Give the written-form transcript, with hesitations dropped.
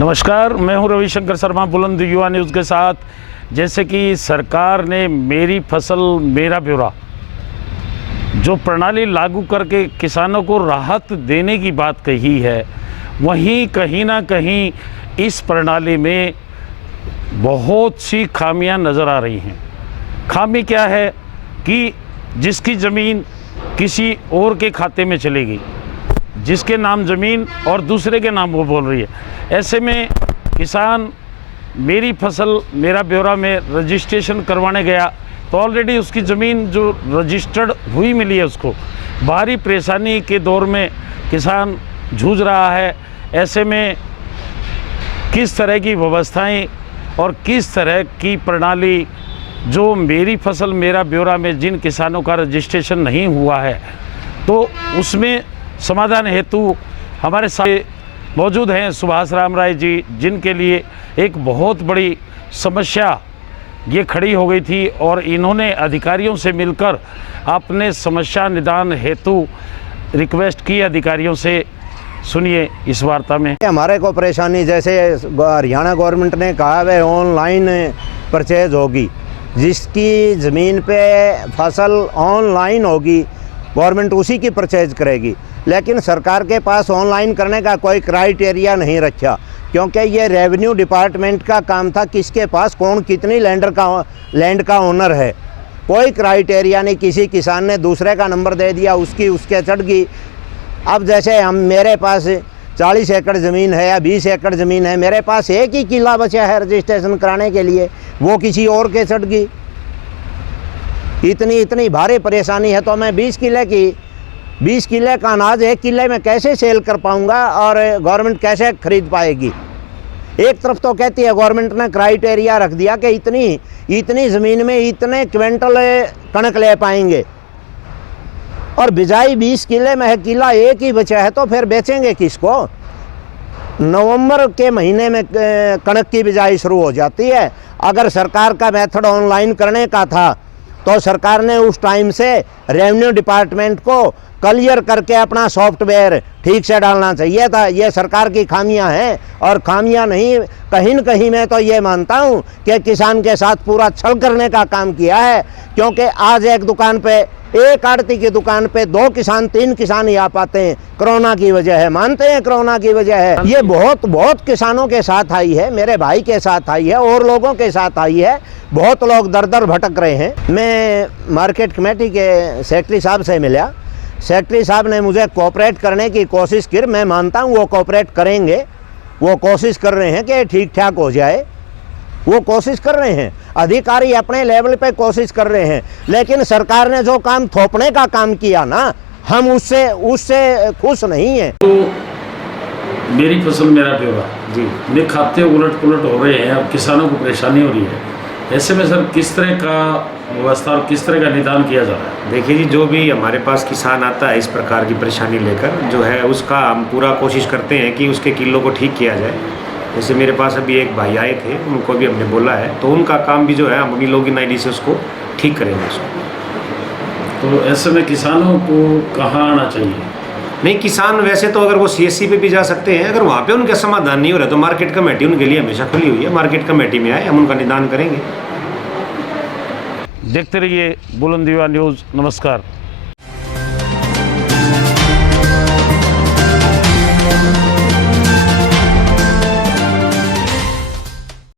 नमस्कार, मैं हूं रविशंकर शर्मा बुलंद युवा न्यूज़ के साथ। जैसे कि सरकार ने मेरी फसल मेरा ब्यौरा जो प्रणाली लागू करके किसानों को राहत देने की बात कही है, वहीं कहीं ना कहीं इस प्रणाली में बहुत सी खामियां नज़र आ रही हैं। खामी क्या है कि जिसकी ज़मीन किसी और के खाते में चलेगी, जिसके नाम ज़मीन और दूसरे के नाम वो बोल रही है। ऐसे में किसान मेरी फसल मेरा ब्यौरा में रजिस्ट्रेशन करवाने गया तो ऑलरेडी उसकी ज़मीन जो रजिस्टर्ड हुई मिली है उसको। भारी परेशानी के दौर में किसान जूझ रहा है। ऐसे में किस तरह की व्यवस्थाएं और किस तरह की प्रणाली जो मेरी फसल मेरा ब्यौरा में जिन किसानों का रजिस्ट्रेशन नहीं हुआ है, तो उसमें समाधान हेतु हमारे साथ मौजूद हैं सुभाष राम राय जी, जिनके लिए एक बहुत बड़ी समस्या ये खड़ी हो गई थी और इन्होंने अधिकारियों से मिलकर अपने समस्या निदान हेतु रिक्वेस्ट की अधिकारियों से। सुनिए इस वार्ता में। हमारे को परेशानी, जैसे हरियाणा गवर्नमेंट ने कहा है ऑनलाइन परचेज होगी, जिसकी ज़मीन पे फसल ऑनलाइन होगी गवर्नमेंट उसी की परचेज करेगी। लेकिन सरकार के पास ऑनलाइन करने का कोई क्राइटेरिया नहीं रखा, क्योंकि ये रेवेन्यू डिपार्टमेंट का काम था किसके पास कौन कितनी लैंड का ओनर है। कोई क्राइटेरिया नहीं, किसी किसान ने दूसरे का नंबर दे दिया, उसकी उसके चढ़ गई। अब जैसे मेरे पास 40 एकड़ ज़मीन है या 20 एकड़ ज़मीन है, मेरे पास एक ही किला बचा है रजिस्ट्रेशन कराने के लिए, वो किसी और के चढ़ गई। इतनी भारी परेशानी है। तो मैं 20 किले का अनाज 1 किले में कैसे सेल कर पाऊंगा और गवर्नमेंट कैसे खरीद पाएगी। एक तरफ तो कहती है गवर्नमेंट ने क्राइटेरिया रख दिया कि इतनी ज़मीन में इतने क्विंटल कणक ले पाएंगे, और बिजाई 20 किले में है, किला एक ही बचा है, तो फिर बेचेंगे किसको। नवंबर के महीने में कणक की बिजाई शुरू हो जाती है। अगर सरकार का मेथड ऑनलाइन करने का था तो सरकार ने उस टाइम से रेवेन्यू डिपार्टमेंट को क्लियर करके अपना सॉफ्टवेयर ठीक से डालना चाहिए था। ये सरकार की खामियां हैं, और खामियां नहीं, कहीं न कहीं मैं तो ये मानता हूं कि किसान के साथ पूरा छल करने का काम किया है। क्योंकि आज एक दुकान पे, एक आड़ती की दुकान पे 2 किसान 3 किसान ही आ पाते हैं। कोरोना की वजह है, मानते हैं कोरोना की वजह है। ये बहुत किसानों के साथ आई है, मेरे भाई के साथ आई है और लोगों के साथ आई है। बहुत लोग दर दर भटक रहे हैं। मैं मार्केट कमेटी के सेक्रेटरी साहब से मिला। सेक्रेटरी साहब ने मुझे कोऑपरेट करने की कोशिश की। मैं मानता हूँ वो कोऑपरेट करेंगे, वो कोशिश कर रहे हैं कि ठीक ठाक हो जाए, वो कोशिश कर रहे हैं। अधिकारी अपने लेवल पे कोशिश कर रहे हैं, लेकिन सरकार ने जो काम थोपने का काम किया ना, हम उससे खुश नहीं हैं। तो मेरी फसल मेरा ब्यौरा जी में खाते उलट पुलट हो रहे हैं, अब किसानों को परेशानी हो रही है। ऐसे में सर किस तरह का व्यवस्था और किस तरह का निदान किया जा रहा है? देखिए जी, जो भी हमारे पास किसान आता है इस प्रकार की परेशानी लेकर, जो है उसका हम पूरा कोशिश करते हैं कि उसके किलो को ठीक किया जाए। जैसे मेरे पास अभी एक भाई आए थे, उनको भी हमने बोला है, तो उनका काम भी जो है हम अपनी लॉगिन आईडी से उसको ठीक करेंगे उसको। तो ऐसे में किसानों को कहाँ आना चाहिए? नहीं, किसान वैसे तो अगर वो CSC पे भी जा सकते हैं, अगर वहाँ पे उनका समाधान नहीं हो रहा तो मार्केट कमेटी उनके लिए हमेशा खुली हुई है। मार्केट कमेटी में आए, हम उनका निदान करेंगे। देखते रहिए बुलंद युवा न्यूज़। नमस्कार।